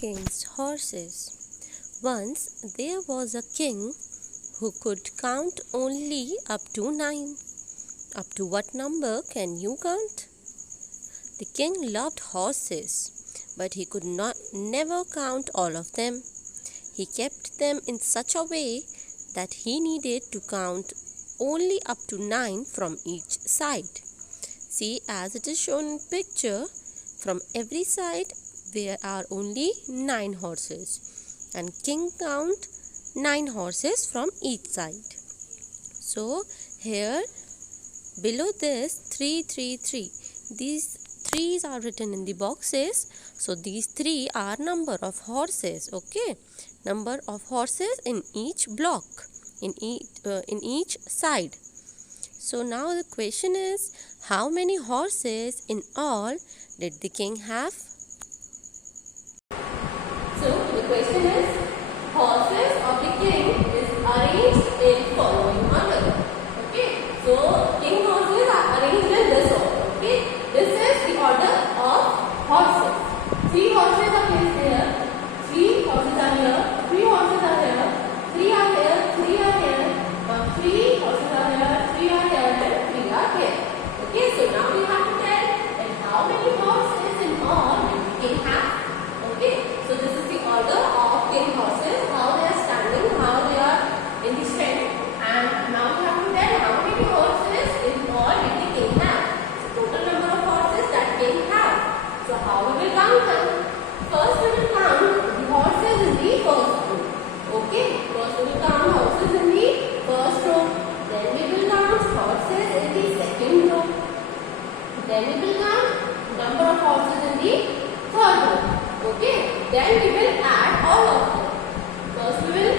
king's horses. Once there was a king who could count only up to 9. Up to what number can you count? The king loved horses, but he could never count all of them. He kept them in such a way that he needed to count only up to 9 from each side. See, as it is shown in picture, from every side there are only 9 horses, and king count 9 horses from each side. So here below this 3 3 3, these 3's are written in the boxes. So these 3 are number of horses. Okay, number of horses in each block, in each side. So now the question is, how many horses in all did the king have? So the question is, horses of the king is arranged in following order. Okay, so king horses are arranged in this order. Okay, this is the order of horses. 3 horses are placed here, 3 horses are here, 3 horses are here, 3 are here, 3 are here, 3 horses are here, 3 are here, and 3 are here. Okay, so now we have to tell that how many horses in all did the king have. Okay, so this is the order of king horses, how they are standing, how they are in the strength, and now we have to tell how many horses in all did the king have. So total number of horses that king have. So how we will count them? First we will count the horses in the first row. Okay, first we will count horses in the first row. Then we will count horses in the second row. Then we will count number of horses in the third row. Okay, then we will add all of them. First we will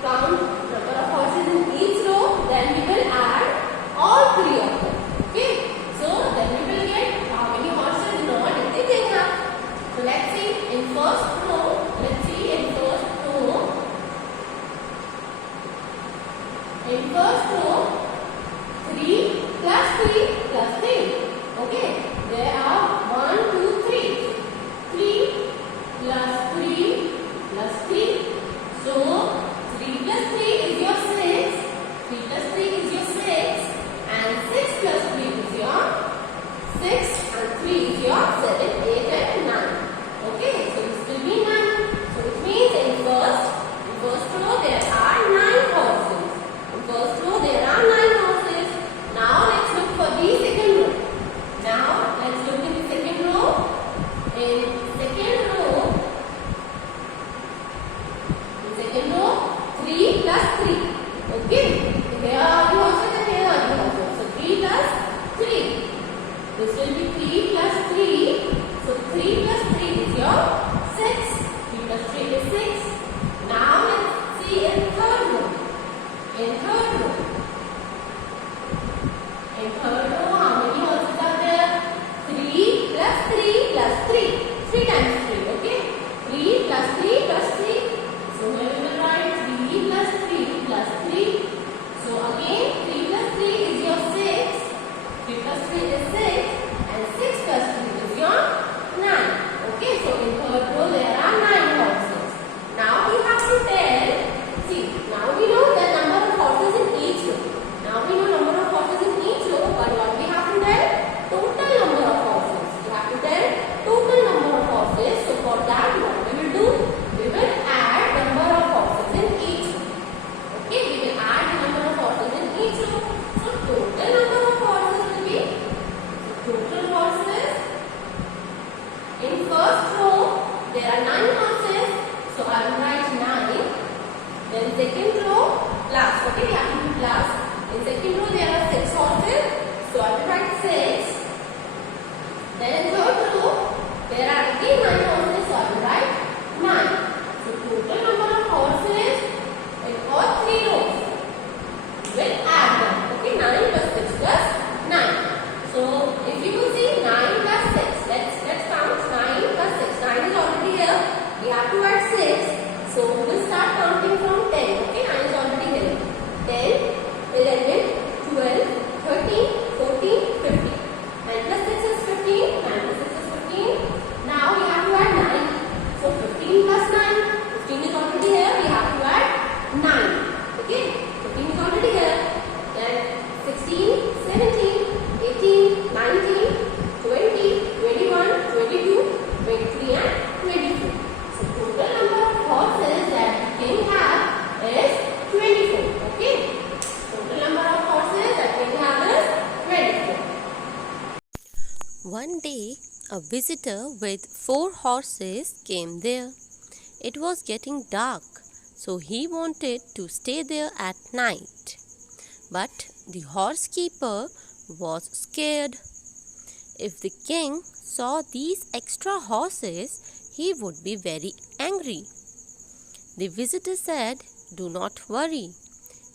count number of horses in each row. Then we will add all 3 of them. Okay, so then we will get how many horses in all did the king have. So let's see in first row. Let's see in first row. In first row, 3 plus 3 plus 3. Okay, there are 1, 2, 3. 3 plus 3 plus 3. So 3 plus 3 is your 6. 3 plus 3 is your 6. And 6 plus 3 is your 6. And 3 is your 7, 8 and 9. Okay, so this will be 9. So it means in first row there are 9 horses. In first row there are 9 horses. Now let's look for the second row. Now let's look in the second row. In second row, 3 plus 3. Okay, here are the horses and here are the horses. So 3 plus 3. This will be 3 plus 3. So 3 plus 3 is your 6. 3 plus 3 is 6. Now let's see in third row. In third row, how many horses are there? 3 plus 3 plus 3. 3 times 3. Okay, 3 plus 3 plus 3. So here we will write 3 plus 3 plus 3. So again 3 plus 3 is your 6. 3 plus 3 is 6. And 6 plus 3 is your 9. Okay, so in third row there are 9 horses. Now we have to tell, see, now we know the number of horses in each row. Now we know number of horses in each row, but what we have to tell? Total number of horses. We have to tell total number of horses. So for that what we will do? We will add number of horses in each row. Okay, we will add the number of horses in each row. So total number of horses will be, total horses in first row there are 9 horses. So I will write 9. Then second row plus. Okay, we have to do plus. In second row there are 6 horses. So I will write 6. Then in third row there are again 9 horses. So I will write 9. So total number of horses in all 3 rows. We'll add them. Okay, 9 plus 6 plus 9. So if you will see 9 plus 6, let's count 9 plus 6. 9 is already here. We have to add 6. So we'll start counting from 10. Okay, 9 is already here. 10, 11, 12, 13, 14, 15. 9 plus 6 is 15. 9 plus 6 is 15. Now we have to add One day, a visitor with 4 horses came there. It was getting dark, so he wanted to stay there at night. But the horse keeper was scared. If the king saw these extra horses, he would be very angry. The visitor said, "Do not worry.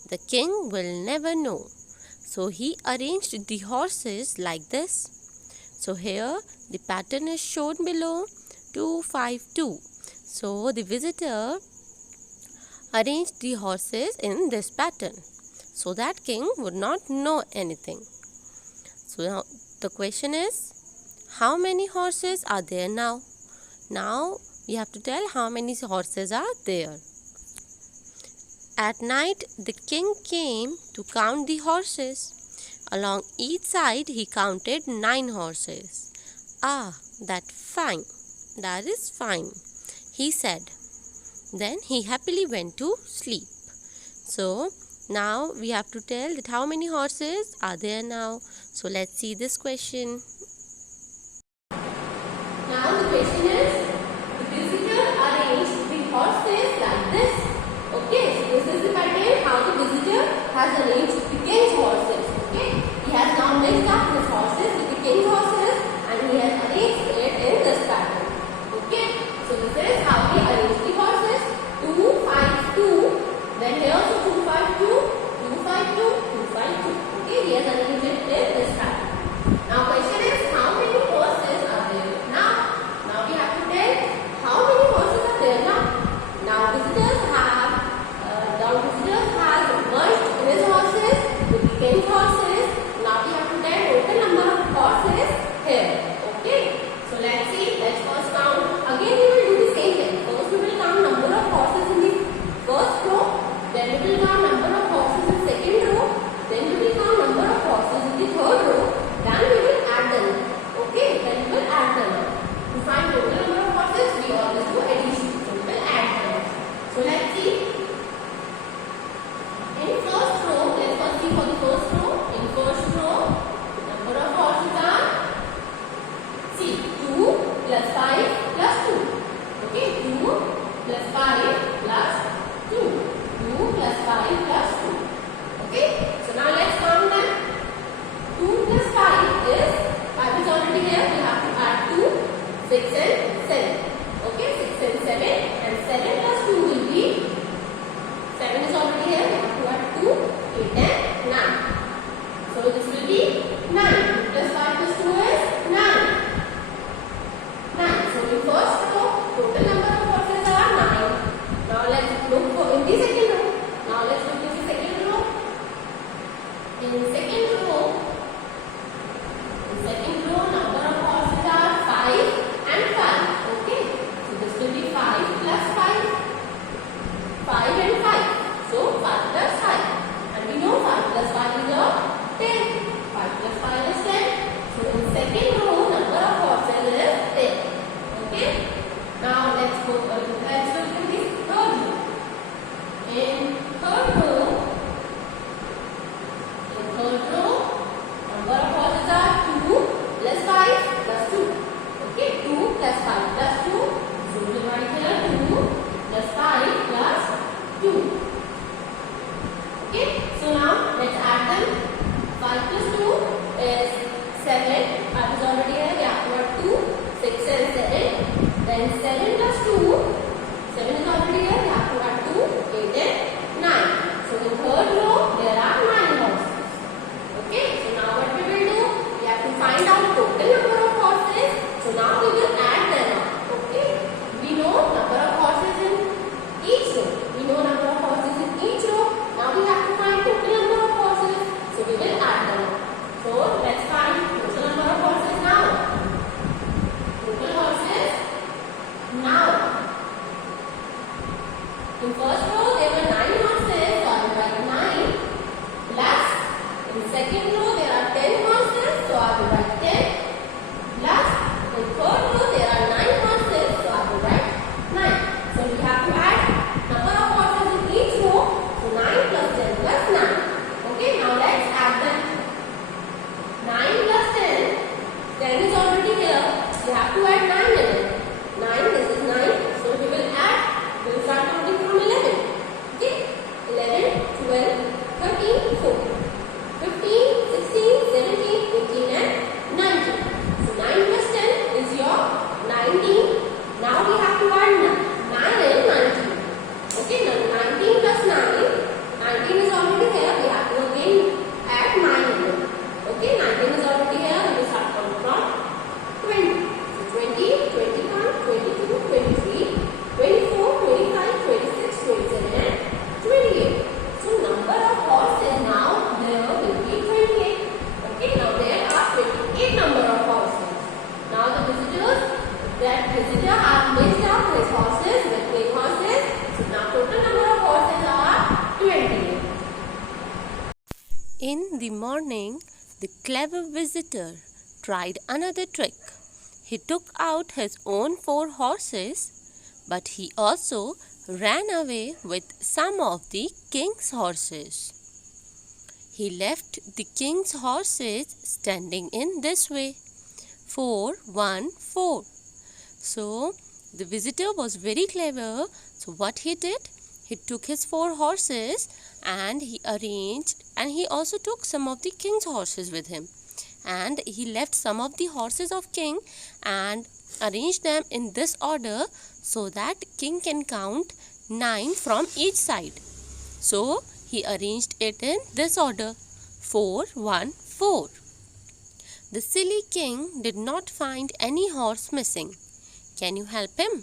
The king will never know." So he arranged the horses like this. So here the pattern is shown below, 252. So the visitor arranged the horses in this pattern so that king would not know anything. So now the question is, how many horses are there now? Now we have to tell how many horses are there. At night the king came to count the horses. Along each side he counted 9 horses. "Ah, that is fine," he said. Then he happily went to sleep. So now we have to tell that how many horses are there now. So let's see this question. Now the question is, the visitor arranged the horses like this. Okay, so this is the pattern how the visitor has arranged the king's horses. Okay, he has now mixed up his horses with the king's horses and he has arranged it in this pattern. Okay, so this is how he arranged the horses. 252. Then here also 252, 252, 252. Okay, he has arranged it in this pattern. Now question is, how many horses are there now? Now we have to tell how many horses are there now. Now visitors have merged his horses The clever visitor tried another trick. He took out his own 4 horses, but he also ran away with some of the king's horses. He left the king's horses standing in this way, 4, 1, 4. So the visitor was very clever. So what he did? He took his 4 horses and he arranged, and he also took some of the king's horses with him. And he left some of the horses of king and arranged them in this order so that king can count 9 from each side. So he arranged it in this order, 4, 1, 4. The silly king did not find any horse missing. Can you help him?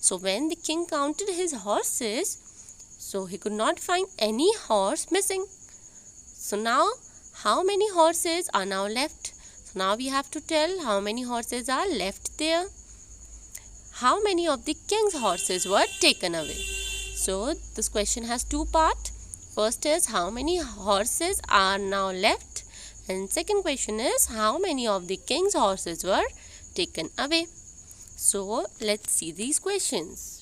So when the king counted his horses, so he could not find any horse missing. So now, how many horses are now left? So now we have to tell how many horses are left there. How many of the king's horses were taken away? So this question has 2 parts. First is how many horses are now left, and second question is how many of the king's horses were taken away. So let's see these questions.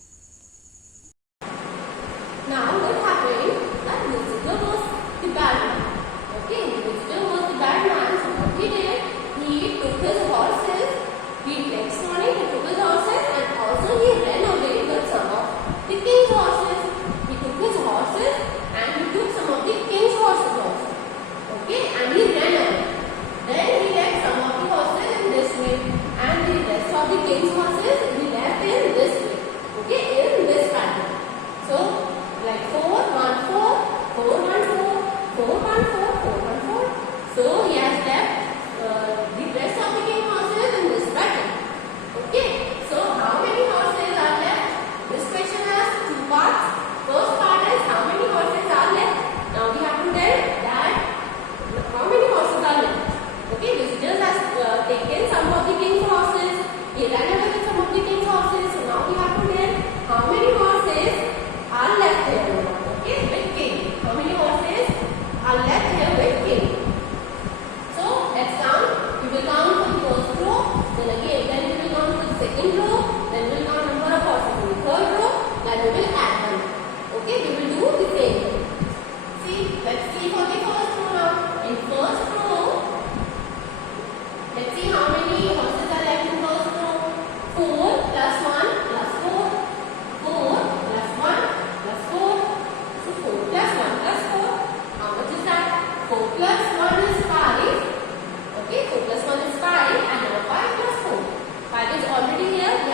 Now what happened? That visitor was the bad man. Okay, the visitor was the bad man. So what he did? He took his horses. Next morning he took his horses and also he ran away with some of the king's horses. He took his horses and he took some of the king's horses also. Okay, and he ran away. Then he left some of the horses in this way, and the rest of the king's horses he left in this way. Okay, in this pattern. So like 4, 1, 4, 4, 1, 4, 4, 1, 4, 4, 1, 4. So he has left the rest of the king horses in this pattern. Okay. So how many horses are left? This question has 2 parts. First part is how many horses are left. Now we have to tell that how many horses are left. Okay. Visitors has taken some of the king's horses. He ran away with some of the king's horses. So now we have to tell how many horses are left here. Okay, with king. How many horses are left here with king? So let's count. We will count for the first row. Then we will count for the second row. Then we will count number of horses in the third row. Then we will add them. Okay, we will do the same thing. See, let's see for the first row now. In first row, let's see how many horses are left in first row. 4 plus 1 plus 4. 4 plus 1 plus 4. So 4 plus 1 plus 4. How much is that? 4 plus 1 is 5. Okay, 4 plus 1 is 5. And now 5 plus 4. 5 is already here. We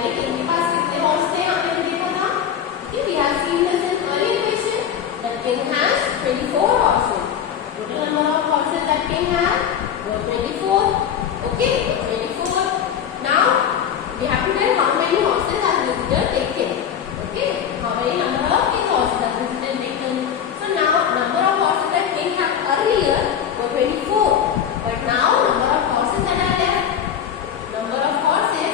पहले king के पास कितने horse थे हमने भी देखा था. Okay, we have seen this in earlier question. The king has 24 horses. Total number of horses that king has were 24. Okay, 24. Now we have to tell how many horses has visitor taken. Okay, how many number of king horses has visitor taken. So now number of horses that king had earlier were 24. But now number of horses that are left. Number of horses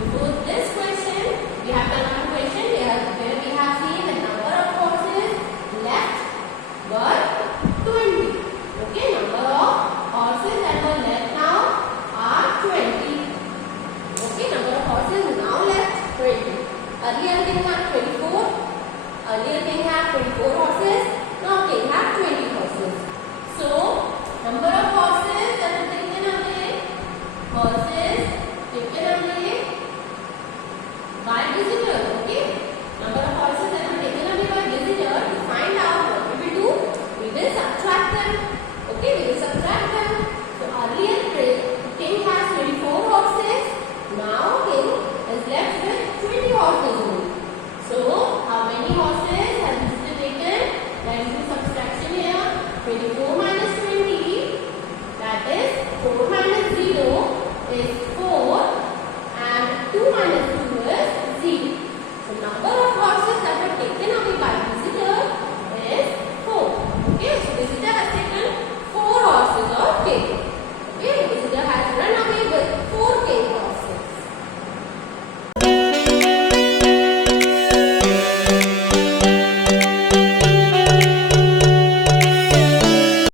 before this question, we have done one question where we have seen the number of horses left were 20. Okay, number of horses that were left now are 20. Okay, number of horses now left 20. Earlier king had 24. Earlier king had 24 horses. Now king had 20 horses. So number of horses that are taken away. Horses